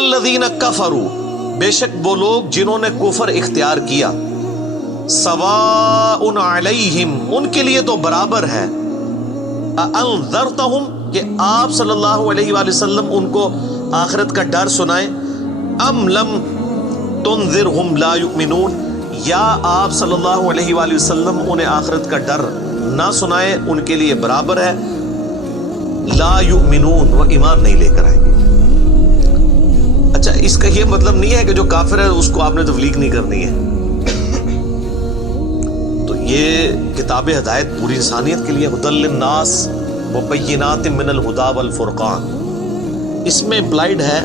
الذین کفروا، بے شک وہ لوگ جنہوں نے کفر اختیار کیا، سواء علیہم، ان کے لیے تو برابر ہے، انذرتہم، کہ آپ صلی اللہ علیہ وآلہ وسلم ان کو آخرت کا ڈر سنائیں، ام لم تنذرہم لا یؤمنون، یا آپ صلی اللہ علیہ وآلہ وسلم انہیں آخرت کا ڈر نہ سنائیں، ان کے لیے برابر ہے، لا یؤمنون، وہ ایمان نہیں لے کر آئیں گے۔ اچھا، اس کا یہ مطلب نہیں ہے کہ جو کافر ہے اس کو آپ نے تبلیغ نہیں کرنی ہے۔ تو یہ کتاب ہدایت پوری انسانیت کے لیے، ھدی للناس وبینات من الہدی والفرقان، اس میں امپلائڈ ہے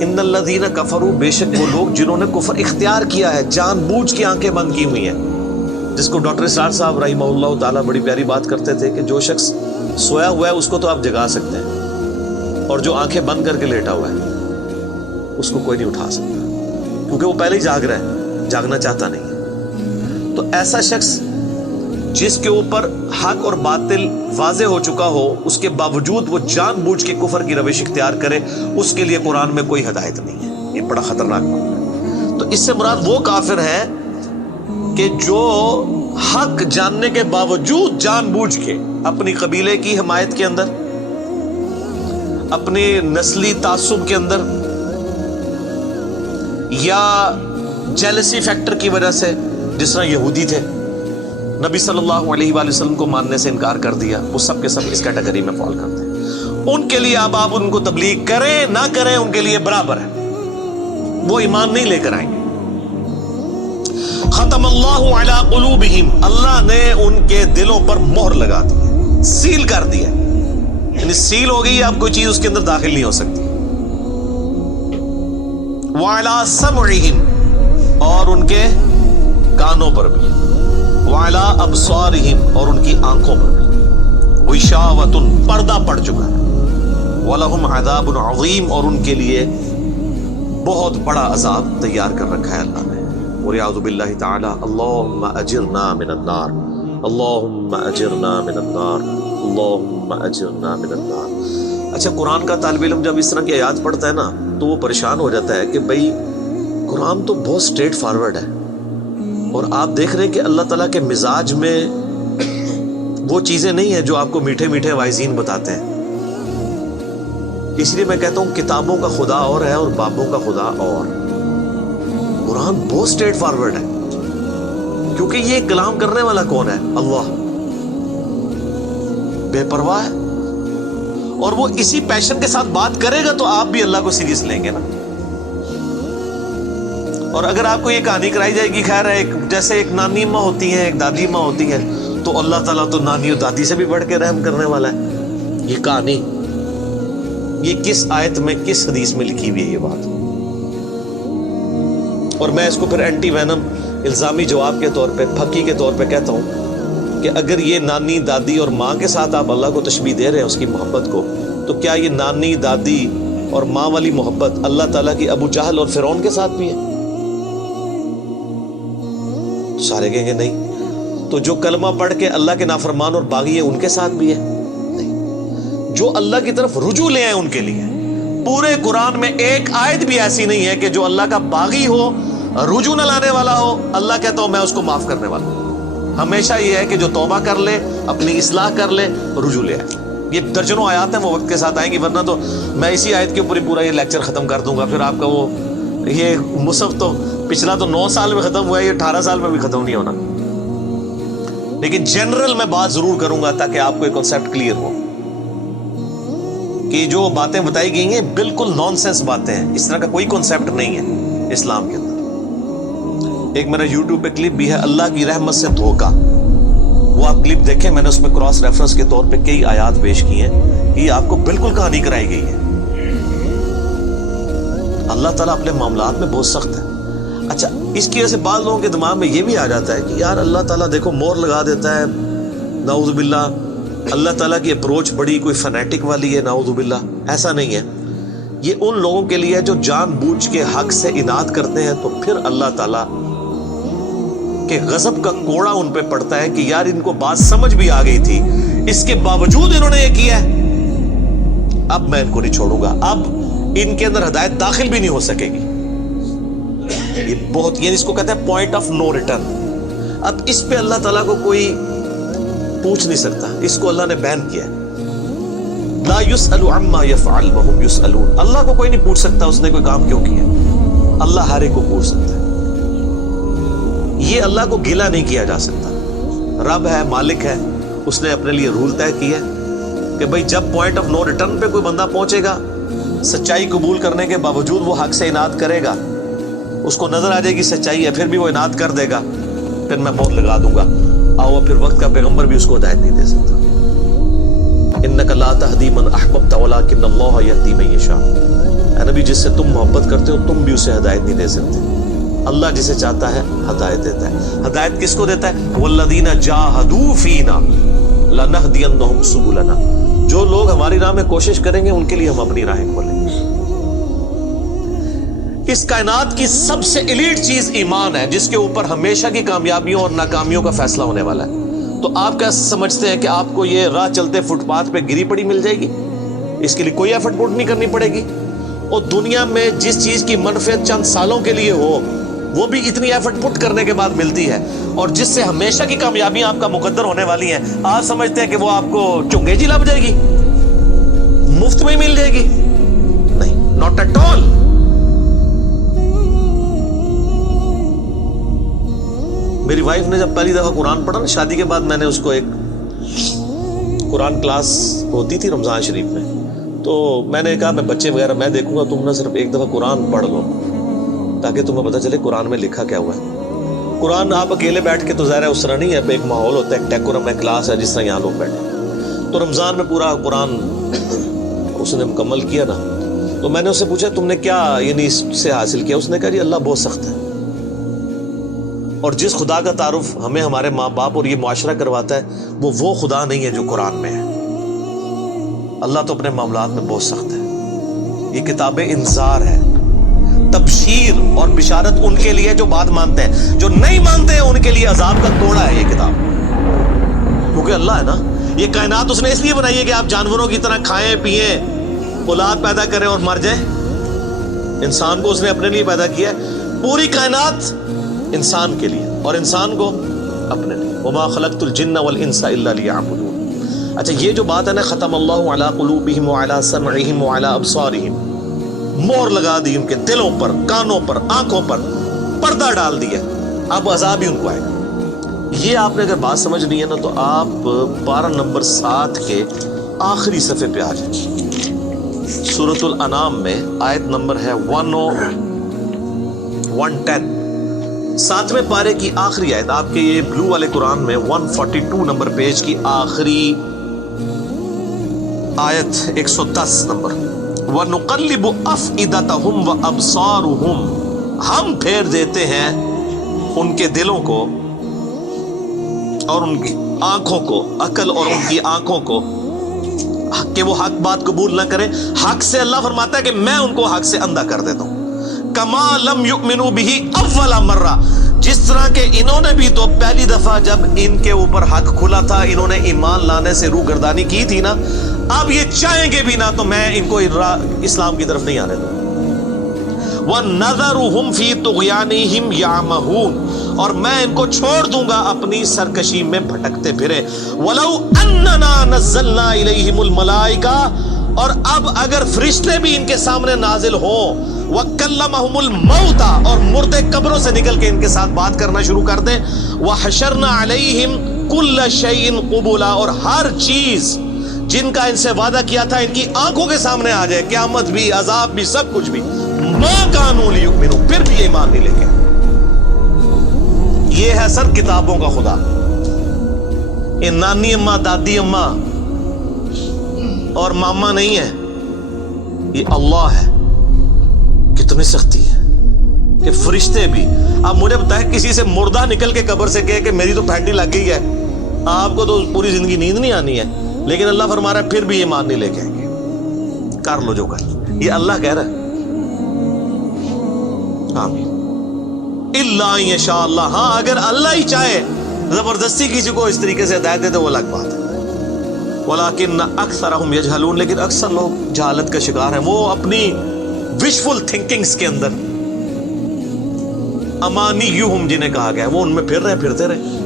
ان الذین کفروا، بے شک وہ لوگ جنہوں نے کفر اختیار کیا ہے، جان بوجھ کے آنکھیں بند کی ہوئی ہیں، جس کو ڈاکٹر اسرار صاحب رحمہ اللہ تعالیٰ بڑی پیاری بات کرتے تھے کہ جو شخص سویا ہوا ہے اس کو تو آپ جگا سکتے ہیں، اور جو آنکھیں بند کر کے لیٹا ہوا ہے اس کو کوئی نہیں اٹھا سکتا، کیونکہ وہ پہلے ہی جاگ رہا ہے، جاگنا چاہتا نہیں ہے۔ تو ایسا شخص جس کے اوپر حق اور باطل واضح ہو چکا ہو، اس کے باوجود وہ جان بوجھ کے کفر کی روش اختیار کرے، اس کے لیے قرآن میں کوئی ہدایت نہیں ہے۔ یہ بڑا خطرناک معاملہ ہے۔ تو اس سے مراد وہ کافر ہے کہ جو حق جاننے کے باوجود جان بوجھ کے اپنی قبیلے کی حمایت کے اندر، اپنی نسلی تعصب کے اندر، یا جیلسی فیکٹر کی وجہ سے، جس طرح یہودی تھے، نبی صلی اللہ علیہ وآلہ وسلم کو ماننے سے انکار کر دیا، وہ سب کے سب اس کیٹیگری میں فال کرتے ہیں۔ ان کے لیے اب آپ ان کو تبلیغ کریں نہ کریں، ان کے لیے برابر ہے، وہ ایمان نہیں لے کر آئیں گے۔ ختم اللہ علی قلوبہم، اللہ نے ان کے دلوں پر مہر لگا دی، سیل کر دیا، یعنی سیل ہو گئی، اب کوئی چیز اس کے اندر داخل نہیں ہو سکتی۔ وعلی سمعہم، اور ان کے کانوں پر بھی، وعلی ابصارہم، اور ان کی آنکھوں پر بھی، غشاوۃ، پردہ پڑ چکا ہے، ولہم عذاب عظیم، اور ان کے لیے بہت بڑا عذاب تیار کر رکھا ہے اللہ نے۔ وَلِعَوْذُ بِاللَّهِ تَعَالَى اللَّهُمَّ أَجِرْنَا مِنَ النَّارِ، اللَّهُمَّ أَجِرْنَا مِنَ النَّارِ، اللَّهُمَّ أَجِرْنَا مِنَ النَّارِ۔ اچھا، قرآن کا طالب علم جب اس طرح کی آیات پڑھتا ہے نا تو وہ پریشان ہو جاتا ہے کہ بھئی قرآن تو بہت سٹریٹ فارورڈ ہے، اور آپ دیکھ رہے ہیں کہ اللہ تعالیٰ کے مزاج میں وہ چیزیں نہیں ہیں جو آپ کو میٹھے میٹھے وائزین بتاتے ہیں۔ اس لیے میں کہتا ہوں کتابوں کا خدا اور ہے اور بابوں کا خدا اور۔ قرآن بہت سٹریٹ فارورڈ ہے، کیونکہ یہ کلام کرنے والا کون ہے؟ اللہ، بے پرواہ ہے، اور وہ اسی پیشن کے ساتھ بات کرے گا تو آپ بھی اللہ کو سیریس لیں گے نا۔ اور اگر آپ کو یہ کہانی کرائی جائے گی، خیر ہے، جیسے ایک نانی ماں ہوتی ہیں، ایک دادی ماں ہوتی ہے، تو اللہ تعالیٰ تو نانی اور دادی سے بھی بڑھ کے رحم کرنے والا ہے۔ یہ کہانی، یہ کس آیت میں، کس حدیث میں لکھی ہوئی ہے یہ بات؟ اور میں اس کو پھر اینٹی وینم الزامی جواب کے طور پہ، پھکی کے طور پہ کہتا ہوں کہ اگر یہ نانی دادی اور ماں کے ساتھ آپ اللہ کو تشبیہ دے رہے ہیں اس کی محبت کو، تو کیا یہ نانی دادی اور ماں والی محبت اللہ تعالیٰ کی ابو جہل اور فرعون کے ساتھ بھی ہے؟ سارے کہیں گے نہیں۔ تو جو کلمہ پڑھ کے اللہ کے نافرمان اور باغی ہے ان کے ساتھ بھی ہے؟ نہیں۔ جو اللہ کی طرف رجوع لے آئے ان کے لیے۔ پورے قرآن میں ایک آیت بھی ایسی نہیں ہے کہ جو اللہ کا باغی ہو، رجوع نہ لانے والا ہو، اللہ کہتا ہوں میں اس کو معاف کرنے والا ہوں۔ ہمیشہ یہ ہے کہ جو توبہ کر لے، اپنی اصلاح کر لے، رجوع لے آئے۔ یہ درجنوں آیات ہیں، وہ وقت کے ساتھ آئیں گی، ورنہ تو میں اسی آیت کے اوپر ہی پورا یہ لیکچر ختم کر دوں گا، پھر آپ کا وہ یہ مصحف تو پچھلا تو 9 سال میں ختم ہوا ہے، یہ 18 سال میں بھی ختم نہیں ہونا۔ لیکن جنرل میں بات ضرور کروں گا تاکہ آپ کو ایک کنسیپٹ کلیئر ہو کہ جو باتیں بتائی گئی ہیں بالکل نان سینس باتیں ہیں، اس طرح کا کوئی کنسیپٹ نہیں ہے اسلام کے اندر۔ ایک میرا یوٹیوب پہ کلپ بھی ہے، اللہ کی رحمت سے دھوکا، وہ آپ کلپ دیکھیں، میں نے اس میں کراس ریفرنس کے طور پہ کئی آیات پیش کی ہیں، یہ آپ کو بالکل کہانی کرائی گئی ہے۔ اللہ تعالیٰ اپنے معاملات میں بہت سخت ہے۔ اچھا، اس کی وجہ سے بعض لوگوں کے دماغ میں یہ بھی آ جاتا ہے کہ یار اللہ تعالیٰ دیکھو مور لگا دیتا ہے، نعوذ باللہ، اللہ تعالیٰ کی اپروچ بڑی کوئی فنیٹک والی ہے، نعوذ باللہ۔ ایسا نہیں ہے، یہ ان لوگوں کے لیے جو جان بوجھ کے حق سے اناد کرتے ہیں، تو پھر اللہ تعالیٰ کے غضب کا کوڑا ان پہ پڑتا ہے کہ یار ان کو بات سمجھ بھی آ گئی تھی، اس کے باوجود انہوں نے یہ کیا ہے، اب میں ان کو نہیں چھوڑوں گا، اب ان کے اندر ہدایت داخل بھی نہیں ہو سکے گی. یہ بہت، یعنی اس کو کہتے ہیں پوائنٹ آف نو ریٹرن. اب اس پہ اللہ تعالیٰ کو کوئی پوچھ نہیں سکتا، اس کو اللہ نے بین کیا ہے. لا يسأل عما يفعل وهم يسألون. اللہ کو کوئی نہیں پوچھ سکتا اس نے کوئی کام کیوں کیا. اللہ ہر ایک کو پوچھ سکتا ہے. یہ اللہ کو گلا نہیں کیا جا سکتا. رب ہے، مالک ہے، اس نے اپنے لیے رول طے کیا کہ بھئی جب پوائنٹ آف نو ریٹرن پہ کوئی بندہ پہنچے گا، سچائی قبول کرنے کے باوجود وہ حق سے اناد کرے گا، اس کو نظر آ جائے گی سچائی ہے، پھر بھی وہ اناد کر دے گا، پھر میں موت لگا دوں گا. اور پھر وقت کا پیغمبر بھی اس کو ہدایت نہیں دے سکتا. انک لا تہدی من احببت ولکن اللہ یہدی من یشاء. اے نبی، جس سے تم محبت کرتے ہو تم بھی اسے ہدایت نہیں دے سکتے. اللہ جسے چاہتا ہے ہدایت دیتا ہے. ہدایت کس کو دیتا ہے؟ والذین جاہدوا فینا لنہدینہم سبلنا. جو لوگ ہماری راہ میں کوشش کریں گے ان کے لیے ہم اپنی راہیں کھولیں گے. اس کائنات کی سب سے ایلیٹ چیز ایمان ہے، جس کے اوپر ہمیشہ کی کامیابیوں اور ناکامیوں کا فیصلہ ہونے والا ہے. تو آپ کیا سمجھتے ہیں کہ آپ کو یہ راہ چلتے فٹ پاتھ پہ گری پڑی مل جائے گی؟ اس کے لیے کوئی ایفرٹ پٹ نہیں کرنی پڑے گی. اور دنیا میں جس چیز کی منفعت چند سالوں کے لیے ہو وہ بھی اتنی ایفرٹ پٹ کرنے کے بعد ملتی ہے. اور جس سے ہمیشہ کی کامیابیاں آپ کا مقدر ہونے والی ہیں، آپ سمجھتے ہیں کہ وہ آپ کو چنگے جی لگ جائے گی، مفت میں ہی مل جائے گی؟ نہیں، ناٹ ایٹ آل. میری وائف نے جب پہلی دفعہ قرآن پڑھا نا شادی کے بعد، میں نے اس کو ایک قرآن کلاس ہوتی تھی رمضان شریف میں، تو میں نے کہا میں بچے وغیرہ میں دیکھوں گا، تم نہ صرف ایک دفعہ قرآن پڑھ لو تاکہ تمہیں پتہ چلے قرآن میں لکھا کیا ہوا ہے. قرآن آپ اکیلے بیٹھ کے تو ظاہر ہے اس طرح نہیں ہے، ایک ماحول ہوتا ہے، ایک ڈیکورم ہے، کلاس ہے جس طرح یہاں لوگ بیٹھے. تو رمضان میں پورا قرآن اس نے مکمل کیا نا، تو میں نے اس سے پوچھا تم نے کیا یعنی اس سے حاصل کیا؟ اس نے کہا جی اللہ بہت سخت ہے، اور جس خدا کا تعارف ہمیں ہمارے ماں باپ اور یہ معاشرہ کرواتا ہے وہ خدا نہیں ہے جو قرآن میں ہے. اللہ تو اپنے معاملات میں بہت سخت ہے. یہ کتاب انذار ہے، تبشیر اور بشارت ان کے لیے جو بات مانتے ہیں. جو نہیں مانتے ہیں ان کے لیے عذاب کا کوڑا ہے یہ کتاب. کیونکہ اللہ ہے نا، یہ کائنات اس نے اس لیے بنائی ہے کہ آپ جانوروں کی طرح کھائیں پیئیں، اولاد پیدا کریں اور مر جائیں. انسان کو اس نے اپنے لیے پیدا کیا ہے، پوری کائنات انسان کے لیے اور انسان کو اپنے لیے. وما خلقت الجن والانس الا لیعبدون. اچھا، یہ جو بات ہے نا ختم اللہ علی قلوبہم وعلی سمعہم وعلی ابصارہم، مور لگا دی ان کے دلوں پر، کانوں پر، آنکھوں پر پردہ ڈال دیا، اب عذاب ہی ان کو آئے گا. یہ آپ نے اگر بات سمجھنی ہے نا تو آپ پارہ نمبر 7 کے آخری صفحے پہ آ جائیں. سورۃ الانعام میں آیت نمبر ہے 110، 7ویں پارے کی آخری آیت. آپ کے یہ بلو والے قرآن میں 142 نمبر پیج کی آخری آیت 110 نمبر. وَنُقَلِّبُ أَفْئِدَتَهُمْ وَأَبْصَارُهُمْ. ہم پھیر دیتے ہیں ان کے دلوں کو اور ان کی آنکھوں کو، عقل اور ان کی آنکھوں کو، کہ وہ حق بات قبول نہ کریں. حق سے اللہ فرماتا ہے کہ میں ان کو حق سے اندھا کر دیتا ہوں. کما لم یؤمنوا به اول مرہ، جس طرح کہ انہوں نے بھی تو پہلی دفعہ جب ان کے اوپر حق کھلا تھا انہوں نے ایمان لانے سے روح گردانی کی تھی نا، اب یہ چاہیں گے بھی نہ تو میں ان کو اسلام کی طرف نہیں آنے دوں. وَنَذَرُهُمْ فِي طُغْيَانِهِمْ يَعْمَهُونَ، اور میں ان کو چھوڑ دوں گا اپنی سرکشی میں بھٹکتے پھرے. وَلَوْ أَنَّنَا نَزَّلْنَا إِلَيْهِمُ الْمَلَائِكَةَ، اور اب اگر فرشتے بھی ان کے سامنے نازل ہوں، وَكَلَّمَهُمُ الْمَوْتَ، اور مردے قبروں سے نکل کے ان کے ساتھ بات کرنا شروع کر دیں. وَحَشَرْنَا عَلَيْهِمْ كُلَّ شَيْءٍ قُبُولًا، اور ہر چیز جن کا ان سے وعدہ کیا تھا ان کی آنکھوں کے سامنے آ جائے، قیامت بھی، عذاب بھی، سب کچھ بھی. مَا كَانُوا لِيُؤْمِنُوا، پھر بھی ایمان نہیں لے کے. یہ ہے سر کتابوں کا خدا. یہ نانی اماں، دادی اماں اور ماما نہیں ہے، یہ اللہ ہے. کتنی سختی ہے کہ فرشتے بھی. اب مجھے بتائیں کسی سے مردہ نکل کے قبر سے کہے کہ میری تو پھینٹی لگ گئی ہے، آپ کو تو پوری زندگی نیند نہیں آنی ہے، لیکن اللہ فرما رہا ہے پھر بھی ایمان نہیں لے کے آئیں گے. کر لو جو کر. یہ اللہ کہہ رہا ہے. آمین. الا ان یشاء اللہ، ہاں اگر اللہ ہی چاہے زبردستی کسی کو اس طریقے سے ہدایت دے تو وہ الگ بات ہے. ولیکن اکثرهم یجہلون، لیکن اکثر لوگ جہالت کا شکار ہیں. وہ اپنی وشفل تھنکنگز کے اندر، امانیہم جنہیں کہا گیا ہے، وہ ان میں پھر رہے پھرتے رہے.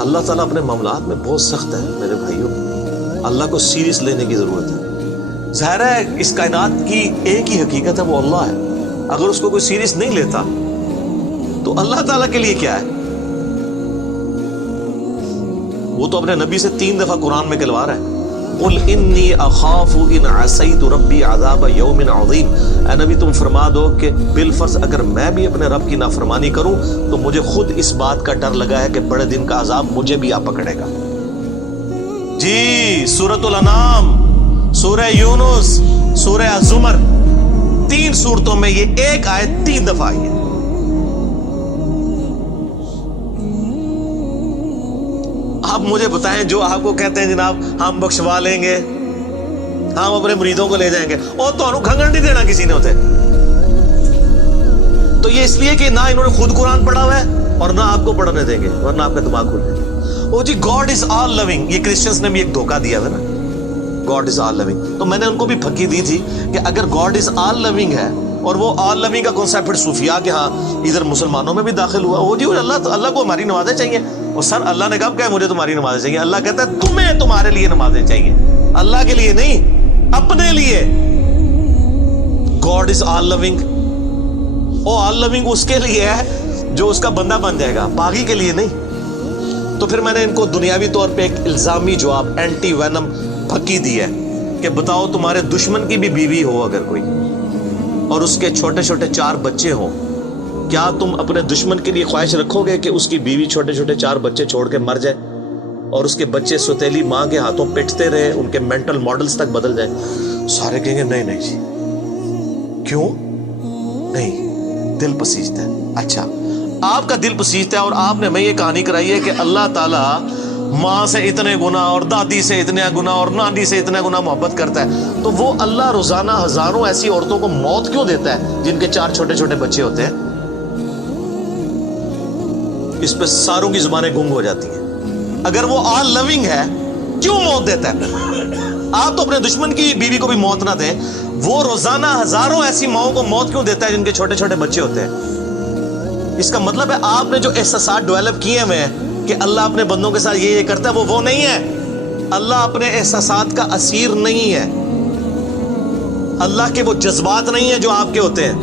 اللہ تعالیٰ اپنے معاملات میں بہت سخت ہے میرے بھائیوں. اللہ کو سیریس لینے کی ضرورت ہے. ظاہر ہے اس کائنات کی ایک ہی حقیقت ہے، وہ اللہ ہے. اگر اس کو کوئی سیریس نہیں لیتا تو اللہ تعالیٰ کے لیے کیا ہے؟ وہ تو اپنے نبی سے 3 دفعہ قرآن میں کہلوا رہا ہے، قل انی اخاف ان عصیت ربی عذاب یوم عظیم. اے نبی تم فرما دو کہ بالفرض اگر میں بھی اپنے رب کی نافرمانی کروں تو مجھے خود اس بات کا ڈر لگا ہے کہ بڑے دن کا عذاب مجھے بھی آ پکڑے گا. جی سورۃ الانعام، سورہ یونس، سورہ الزمر، 3 سورتوں میں یہ ایک آیت 3 دفعہ آئی ہے. آپ مجھے بتائیں جو آپ کو کہتے ہیں جناب ہم بخشوا لیں گے، ہم اپنے مریدوں کو لے جائیں گے، اور تو انہوں کھنگن نہیں دینا کسی نے ہوتے. تو یہ اس لیے کہ نہ انہوں نے خود قرآن پڑھا ہوا ہے اور نہ آپ کو پڑھنے دیں گے، ورنہ آپ کا دماغ کھل جائے گا. او جی گاڈ از آل لونگ، یہ کرسچنس نے بھی ایک دھوکہ دیا ہے نا، گاڈ از آل لونگ. تو میں نے ان کو بھی پھکی دی تھی کہ اگر گاڈ از آل لونگ ہے اور وہ آل لونگ کا کانسیپٹ پھر صوفیاء کے ہاں ادھر مسلمانوں میں بھی داخل ہوا، وہ جی اللہ کو ہماری نمازیں چاہیے. اور سر اللہ نے کب کہا مجھے تمہاری نمازیں چاہیے؟ اللہ کہتا ہے تمہیں تمہارے لیے نمازیں چاہیے، اللہ کے لیے نہیں، اپنے لیے. گاڈ از آل لونگ، او آل لونگ اس کے لیے ہے جو اس کا بندہ بن جائے گا، باغی کے لیے نہیں. تو پھر میں نے ان کو دنیاوی طور پہ ایک الزامی جواب اینٹی وینم پھکی دی ہے کہ بتاؤ تمہارے دشمن کی بھی بیوی ہو اگر کوئی اور اس کے چھوٹے چھوٹے 4 بچے ہوں، کیا تم اپنے دشمن کے لیے خواہش رکھو گے کہ اس کی بیوی چھوٹے چھوٹے 4 بچے چھوڑ کے مر جائے اور اس کے بچے سوتیلی ماں کے ہاتھوں پٹتے رہے، ان کے مینٹل ماڈلز تک بدل جائیں؟ سارے کہیں گے نہیں جی. کیوں نہیں؟ دل پسیجتا ہے. اچھا آپ کا دل پسیجتا ہے اور آپ نے ہمیں یہ کہانی کرائی ہے کہ اللہ تعالیٰ ماں سے اتنے گنا اور دادی سے اتنے گنا اور نانی سے اتنے گنا محبت کرتا ہے، تو وہ اللہ روزانہ ہزاروں ایسی عورتوں کو موت کیوں دیتا ہے جن کے 4 چھوٹے چھوٹے بچے ہوتے ہیں؟ اس پہ ساروں کی زبانیں گنگ ہو جاتی ہیں. اگر وہ آل لونگ ہے کیوں موت دیتا ہے؟ آپ تو اپنے دشمن کی بیوی کو بھی موت نہ دیں، وہ روزانہ ہزاروں ایسی ماؤں کو موت کیوں دیتا ہے جن کے چھوٹے چھوٹے بچے ہوتے ہیں؟ اس کا مطلب ہے آپ نے جو احساسات ڈیولپ کیے ہوئے ہیں کہ اللہ اپنے بندوں کے ساتھ یہ کرتا ہے، وہ نہیں ہے. اللہ اپنے احساسات کا اسیر نہیں ہے. اللہ کے وہ جذبات نہیں ہیں جو آپ کے ہوتے ہیں،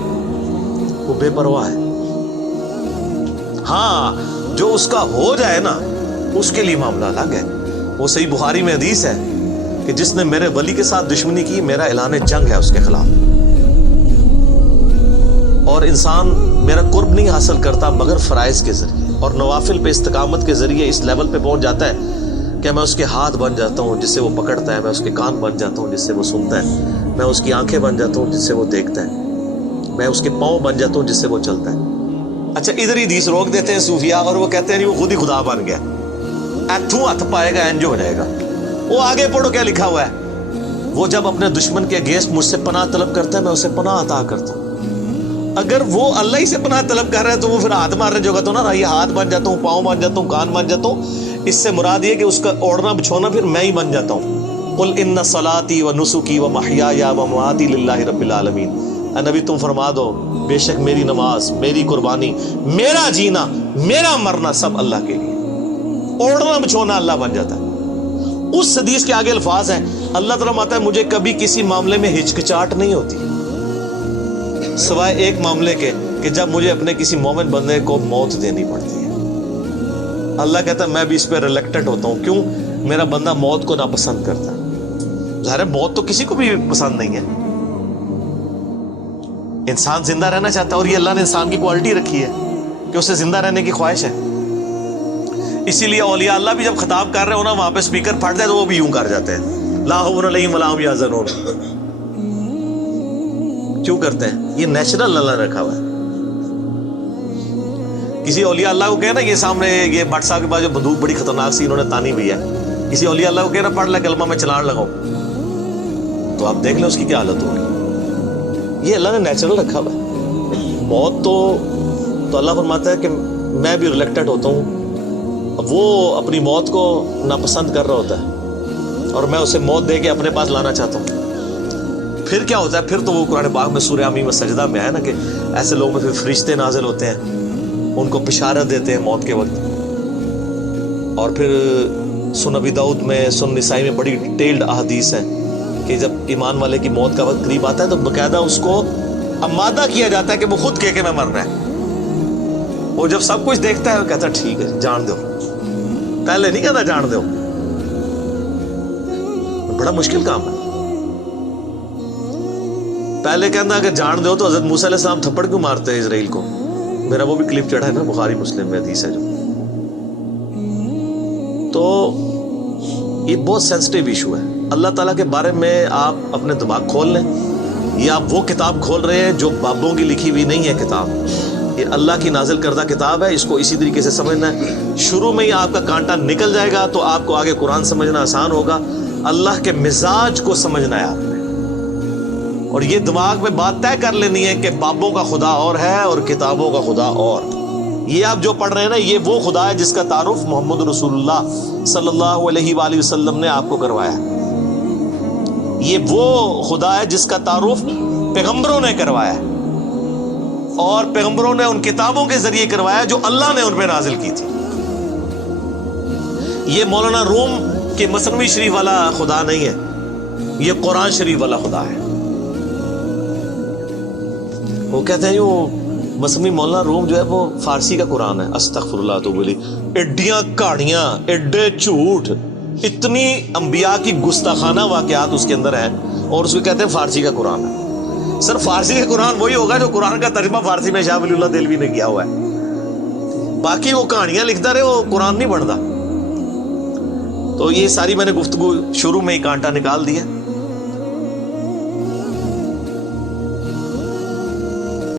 وہ بے پرواہ ہے. ہاں جو اس کا ہو جائے نا اس کے لیے معاملہ الگ ہے. وہ صحیح بخاری میں حدیث ہے کہ جس نے میرے ولی کے ساتھ دشمنی کی میرا اعلان جنگ ہے اس کے خلاف. اور انسان میرا قرب نہیں حاصل کرتا مگر فرائض کے ذریعے اور نوافل پہ استقامت کے ذریعے اس لیول پہ پہنچ جاتا ہے کہ میں اس کے ہاتھ بن جاتا ہوں جس سے وہ پکڑتا ہے، میں اس کے کان بن جاتا ہوں جس سے وہ سنتا ہے، میں اس کی آنکھیں بن جاتا ہوں جس سے وہ دیکھتا ہے، میں اس کے پاؤں بن جاتا ہوں جس سے وہ چلتا ہے. اچھا ادھر ہی حدیث روک دیتے ہیں صوفیاء اور وہ کہتے ہیں وہ خود ہی خدا بن گیا، ایتھوں ہاتھ پائے گا انجو ہو جائے گا. وہ آگے پڑھو کیا لکھا ہوا ہے، وہ جب اپنے دشمن کے اگینسٹ مجھ سے پناہ طلب کرتا ہے میں اسے پناہ عطا کرتا ہوں. اگر وہ اللہ ہی سے پناہ طلب کر رہا ہے تو وہ پھر ہاتھ مارنے جو تو نا یہ ہاتھ بن جاتا ہوں، پاؤں بن جاتا ہوں، کان بن جاتا ہوں. اس سے مراد یہ کہ اس کا اوڑھنا بچھونا پھر میں ہی بن جاتا ہوں. قل ان صلاتی و نسکی و محیای و مماتی للہ رب العالمین. اے نبی تم فرما دو بے شک میری نماز، میری قربانی، میرا جینا، میرا مرنا سب اللہ کے لیے. اوڑھنا بچھونا اللہ بن جاتا ہے. اس حدیث کے آگے الفاظ ہیں اللہ تعالیٰ ماتا ہے مجھے کبھی کسی معاملے میں ہچکچاہٹ نہیں ہوتی سوائے ایک معاملے کے کہ جب مجھے اپنے کسی مومن بندے کو موت دینی پڑتی ہے. اللہ کہتا ہے میں بھی اس پہ ریلیکٹڈ ہوتا ہوں. کیوں؟ میرا بندہ موت کو ناپسند کرتا ہے. ظاہر ہے موت تو کسی کو بھی پسند نہیں ہے. انسان زندہ رہنا چاہتا ہے اور یہ اللہ نے انسان کی کوالٹی رکھی ہے کہ اسے زندہ رہنے کی خواہش ہے. اسی لیے اولیاء اللہ بھی جب خطاب کر رہے ہو نا وہاں پہ اسپیکر پھٹ جائے تو وہ بھی یوں کر جاتے ہیں لا حول علیہم ولا هم یحزنون. کیوں کرتے ہیں؟ یہ نیچرل اللہ نے رکھا ہوا ہے. کسی اولیاء اللہ کو کہنا یہ سامنے یہ بٹ صاحب کے پاس جو بندوق بڑی خطرناک سی انہوں نے تانی بھی ہے، کسی اولیاء اللہ کو کہنا پڑھ لے کلمہ میں چلان لگاؤ تو آپ دیکھ لیں اس کی کیا حالت ہوگی. یہ اللہ نے نیچرل رکھا ہوا ہے. موت تو اللہ فرماتا ہے کہ میں بھی ریلیکٹڈ ہوتا ہوں. وہ اپنی موت کو ناپسند کر رہا ہوتا ہے اور میں اسے موت دے کے اپنے پاس لانا چاہتا ہوں. پھر کیا ہوتا ہے؟ پھر تو وہ قرآن پاک میں سورہ حمیم سجدہ میں ہے نا کہ ایسے لوگوں میں پھر فرشتے نازل ہوتے ہیں، ان کو بشارت دیتے ہیں موت کے وقت. اور پھر سنن ابی داؤد میں، سنن نسائی میں بڑی ڈیٹیلڈ احادیث ہیں کہ جب ایمان والے کی موت کا وقت قریب آتا ہے تو باقاعدہ اس کو آمادہ کیا جاتا ہے کہ وہ خود کہہ کے میں مرنا ہے. وہ جب سب کچھ دیکھتا ہے وہ کہتا ہے ٹھیک ہے جان دو. پہلے نہیں کہتا جان دو، بڑا مشکل کام ہے. پہلے کہنا کہ جان دو تو حضرت موسیٰ علیہ السلام تھپڑ کیوں مارتے ہیں اسرائیل کو؟ میرا وہ بھی کلپ چڑھا ہے نا بخاری مسلم میں حدیث ہے جو. تو یہ بہت سینسٹیو ایشو ہے. اللہ تعالیٰ کے بارے میں آپ اپنے دماغ کھول لیں. یہ آپ وہ کتاب کھول رہے ہیں جو بابوں کی لکھی ہوئی نہیں ہے کتاب، یہ اللہ کی نازل کردہ کتاب ہے. اس کو اسی طریقے سے سمجھنا ہے. شروع میں ہی آپ کا کانٹا نکل جائے گا تو آپ کو آگے قرآن سمجھنا آسان ہوگا. اللہ کے مزاج کو سمجھنا ہے آپ نے، اور یہ دماغ میں بات طے کر لینی ہے کہ بابوں کا خدا اور ہے اور کتابوں کا خدا اور. یہ آپ جو پڑھ رہے ہیں نا یہ وہ خدا ہے جس کا تعارف محمد رسول اللہ صلی اللہ علیہ وآلہ وسلم نے آپ کو کروایا. یہ وہ خدا ہے جس کا تعارف پیغمبروں نے کروایا ہے، اور پیغمبروں نے ان کتابوں کے ذریعے کروایا جو اللہ نے ان پہ نازل کی تھی. یہ مولانا روم کے مثنوی شریف والا خدا نہیں ہے، یہ قرآن شریف والا خدا ہے. وہ کہتے ہیں وہ مثنوی مولانا روم جو ہے وہ فارسی کا قرآن ہے. استغفر اللہ تو بولی ایڈیاں کہانیاں، ایڈے جھوٹ، اتنی انبیاء کی گستاخانہ واقعات اس کے اندر ہیں، اور اس کو کہتے ہیں فارسی کا قرآن ہے. سر فارسی کا قرآن وہی ہوگا جو قرآن کا ترجمہ فارسی میں شاہ ولی اللہ دہلوی نے کیا ہوا ہے. باقی وہ کہانیاں لکھتا رہے، وہ قرآن نہیں بنتا. تو یہ ساری میں نے گفتگو شروع میں ہی کانٹا نکال دیا.